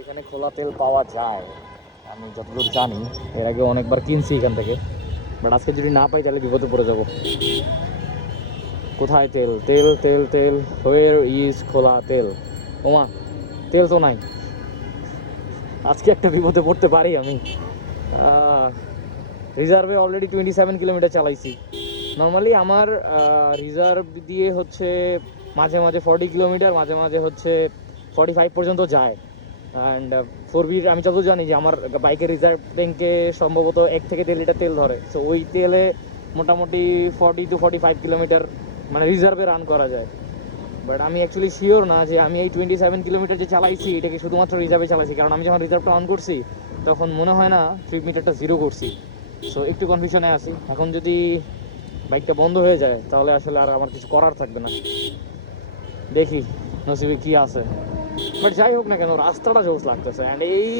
এখানে খোলা তেল পাওয়া যায়, আমি যতদূর জানি। এর আগে অনেকবার কিনছি এখান থেকে, বাট আজকে যদি না পাই তাহলে বিপদে পড়ে যাব। কোথায় তেল? তেল তেল তেল, হোয়ার ইজ খোলা তেল? ওমা, তেল তো নাই। আজকে একটা বিপদে পড়তে পারি আমি। রিজার্ভে অলরেডি 27 কিলোমিটার চালাইছি। নর্মালি আমার রিজার্ভ দিয়ে হচ্ছে মাঝে মাঝে 40 কিলোমিটার, মাঝে মাঝে হচ্ছে 45 পর্যন্ত যায়। অ্যান্ড 4B আমি যত জানি যে আমার বাইকের রিজার্ভ ট্যাঙ্কে সম্ভবত 1 থেকে 1.5 লিটার তেল ধরে। সো ওই তেলে মোটামুটি 40 to 45 কিলোমিটার মানে রিজার্ভে রান করা যায়। বাট আমি অ্যাকচুয়ালি শিওর না যে আমি এই 27 কিলোমিটার যে চালাইছি এটাকে শুধুমাত্র রিজার্ভে চালাইছি, কারণ আমি যখন রিজার্ভটা অন করছি তখন মনে হয় না ট্রিপ মিটারটা জিরো করছি। সো একটু কনফিউশনে আছি। এখন যদি বাইকটা বন্ধ হয়ে যায় তাহলে আসলে আর আমার কিছু করার থাকবে না। দেখি নসিবে কি আছে। বাট যাই হোক না কেন, রাস্তাটা জোস লাগতেছে। অ্যান্ড এই